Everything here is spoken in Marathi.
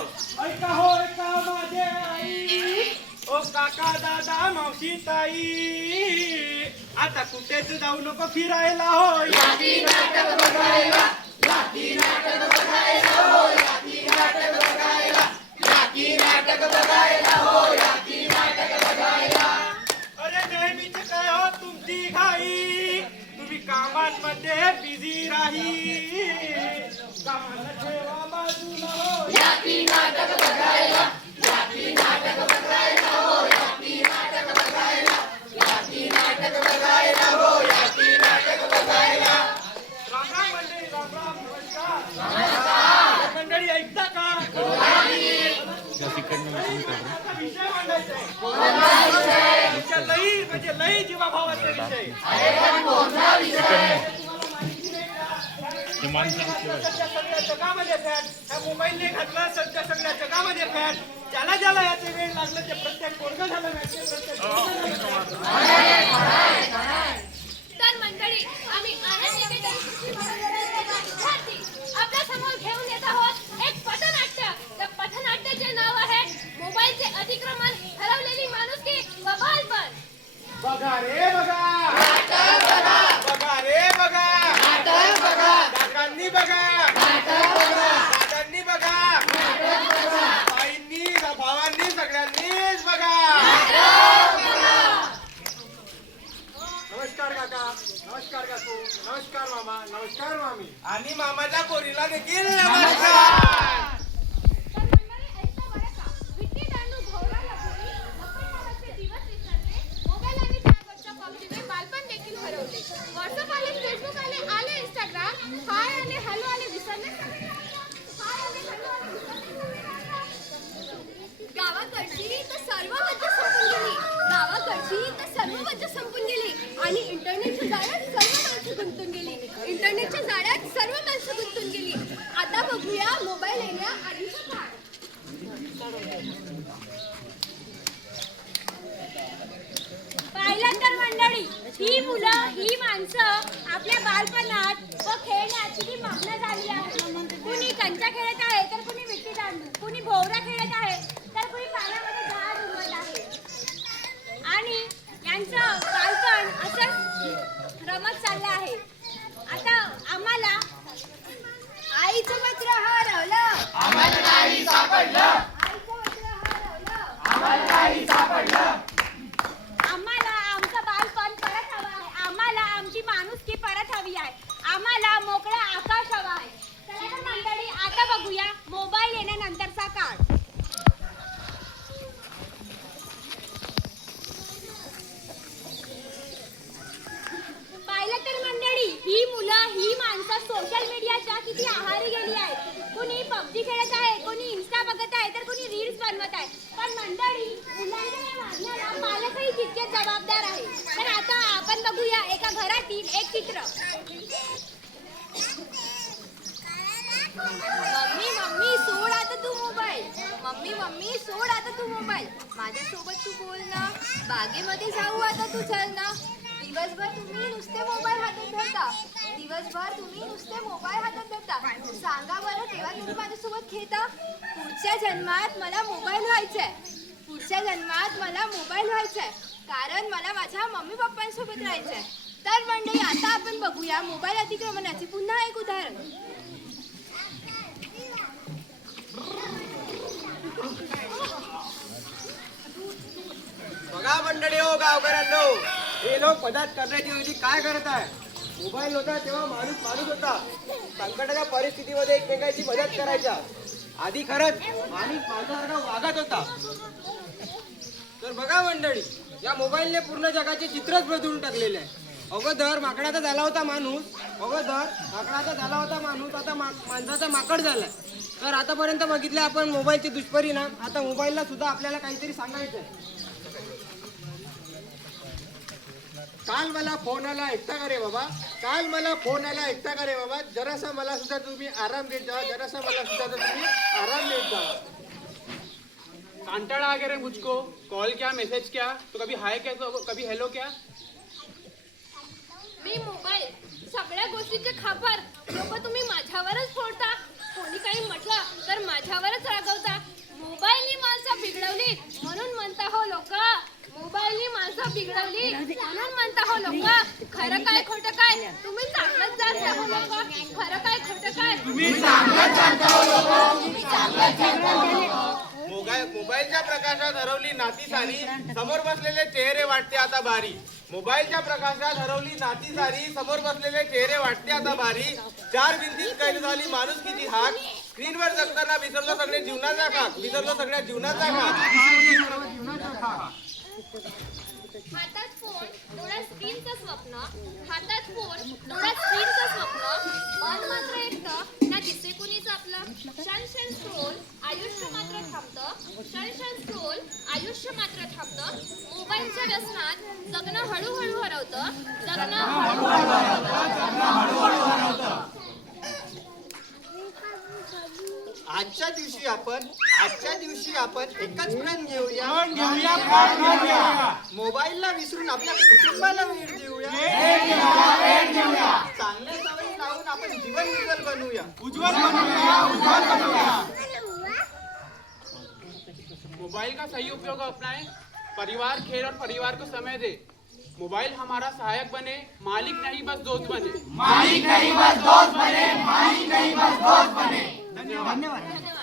ऐका हो ऐका माझे आई, ओ काका दादा मावशी ताई, आता कुठेच जाऊ नको फिरायला हो, याती नाटक बघायला, याती नाटक बघायला हो, याती नाटक बघायला, याती नाटक बघायला हो, याती नाटक बघायला. अरे नेहमीच काय हो तुमची घाई, तुम्ही कामांमध्ये बिझी राही, कामाला ठेवा बाजूला हो, याती नाटक बघायला, याती नाटक बघायला हो, याती नाटक बघायला, याती नाटक बघायला हो, याती नाटक बघायला. राम राम मंडळी, राम राम, नमस्कार. नमस्कार मंडळी, ऐकता का? आता विषय मांडायचा आहे. लई म्हणजे लई जीवाभावाचा विषय. सगळ्या जगामध्ये फॅट, ह्या मोबाईलने घातला सध्या सगळ्या जगामध्ये फॅट. ज्याला ज्याला याचे वेळ लागलं ते प्रत्येक पोरगं झालं नाही, प्रत्येक तर मंडळी आम्ही आपल्या समोर घेऊन येत आहोत एक पथनाट्य. त्या पथनाट्याचे नाव आहे मोबाईलचे अतिक्रमण, हरवलेली माणुसकी व बालपण. बघा रे बघा, बघा रे बघा, काकांनी बघा, दादांनी बघा, आईंनी भावांनी सगळ्यांनीच बघा. नमस्कार काका, नमस्कार काकू, नमस्कार मामा, नमस्कार मामी आणि मामाच्या पोरीला देखील नमस्कार. बालपण देखील हरवले. व्हॉट्सअप आले, फेसबुक आले, इंस्टाग्राम, हाय आले, हॅलो आले, विसरले गावाकडची तर सर्व मज्जा संपून गेली. गावाकडची तर सर्व मज्जा संपून गेली आणि इंटरनेटच्या जाळ्यात सर्व माणसं गुंतून गेली. इंटरनेटच्या जाळ्यात सर्व माणसं गुंतून गेली. आता बघूया मोबाईल येण्या आधीचा काळ. पाहिलं तर मंडळी, ही मुलं ही माणसं आपल्या बालपणात व खेळण्यात किती मग्न झाली आहे. कुणी कंचा खेळत आहे तर कुणी विट्टी दांडू, कुणी भोवरा खेळत आहे तर कुणी पाण्यामध्ये झाड उडवत आहे. आणि यांचं बालपण असंच रमत चाललं आहे. आता आम्हाला आईचं पत्र हरवलं, आम्हाला नाही सापडलं, आईचं पत्र हरवलं, आम्हाला नाही सापडलं. आम्हाला आमचं बालपण परत हवं आहे. आम्हाला आमची माणुसकी परत हवी आहे. आम्हाला मोकळं आकाश हवं आहे. चला तर मंडळी, आता बघूया मोबाईल येण्यानंतरचा काळ. पाहिलं तर मंडळी, ही मुलं ही माणसं सोशल मीडियाच्या किती आहारी गेली आहेत. कुणी पबजी खेळत आहे, कुणी इन्स्टा बघत आहे तर कुणी रील्स बनवत आहे. पण मंडळी, मुलांच्या या वागण्याला पालकही तितकेच जबाबदार आहे. तर आता आपण बघूया एका घरातील एक चित्र. मम्मी मम्मी सोड आता तू मोबाईल, मम्मी मम्मी सोड आता तू मोबाईल, माझ्यासोबत तू बोल ना, बागेमध्ये जाऊ आता तू चल ना. दिवसभर तुम्ही नुसते मोबाईल हातात धरता, दिवसभर तुम्ही नुसते मोबाईल हातात धरता. सांगा बरं, तेव्हा तुम्ही माझ्यासोबत खेळता. पुढच्या जन्मात मला मोबाईल व्हायचंय, पुढच्या जन्मात मला मोबाईल व्हायचंय, कारण मला माझ्या मम्मी पप्पांसोबत राहायचंय. तर मंडळी, आता आपण बघूया मोबाईल अतिक्रमणाचे पुन्हा एक उदाहरण. बघा मंडळी हो, गावकऱ्यांनो, हे लोक पदार्थ करण्याची ऐवजी काय करत आहे? मोबाईल होता तेव्हा माणूस माणूस होता, संकटाच्या परिस्थितीमध्ये एकमेकांची मदत करायच्या. आधी खरंच माणूस माणसासारखा वागत होता. तर बघा मंडळी, या मोबाईलने पूर्ण जगाचे चित्रच बदलून टाकलेले आहे. अगोदर माकडाचा झाला होता माणूस, आता माणसाचा माकड झालाय. तर आतापर्यंत बघितले आपण मोबाईलचे दुष्परिणाम. आता मोबाईलला सुद्धा आपल्याला काहीतरी सांगायचं आहे. काल मला फोन आला, ऐकता का रे बाबा, काल मला फोन आला, ऐकता का रे बाबा, जरासा मला सुद्धा तुम्ही आराम देत जा, जरासा मला सुद्धा तुम्ही आराम देत जा. कांटाळा आ गया रे मुझको, कॉल क्या मैसेज क्या, तो कभी हाय क्या तो कभी हेलो क्या. मी मोबाईल सगळ्या गोष्टीचे खापर लोक तुम्ही माझ्यावरच फोडता. कोणी काही म्हटलं तर माझ्यावरच रागवता. लोक मोबाईलनी माणसं बिघडवली म्हणून म्हणता हो लोक खरं काय खोटं काय तुम्ही चांगलंच जाणता हो लोक खरं काय खोटं काय तुम्ही मोबाईलच्या प्रकाशात हरवली नाती सारी समोर बसलेले चेहरे वाटते आता भारी मोबाईलच्या प्रकाशात हरवली नाती सारी समोर बसलेले चेहरे वाटते आता भारी चार भिंतीत कैद झाली माणुसकीची हाक स्क्रीनवर जगताना विसरलो सगळे जीवनाचा खाक विसरलो सगळ्या जीवनाचा खाक हातात फोन डोळ्यात स्क्रीनचं स्वप्न हातात फोन डोळ्यात स्क्रीनचं स्वप्न मन मात्र एकटं ना दिसे कुणीच आपलं क्षण क्षण स्क्रोल आयुष्य मात्र थांबतं क्षण क्षण स्क्रोल आयुष्य मात्र थांबतं मोबाईलच्या व्यसनात जगणं हळूहळू हरवतं जगणं आजच्या दिवशी आपण एकच प्रण घेऊया मोबाईलला विसरून आपल्या कुटुंबाला वेळ देऊया चांगल्या सवयी लावून आपण जीवन उज्ज्वल बनवूया मोबाइल का सही उपयोग अपनाएं परिवार खेल और परिवार को समय दे मोबाइल हमारा सहायक बने मालिक नहीं बस दोस्त बने मालिक नहीं बस दोस्त बने धन्यवाद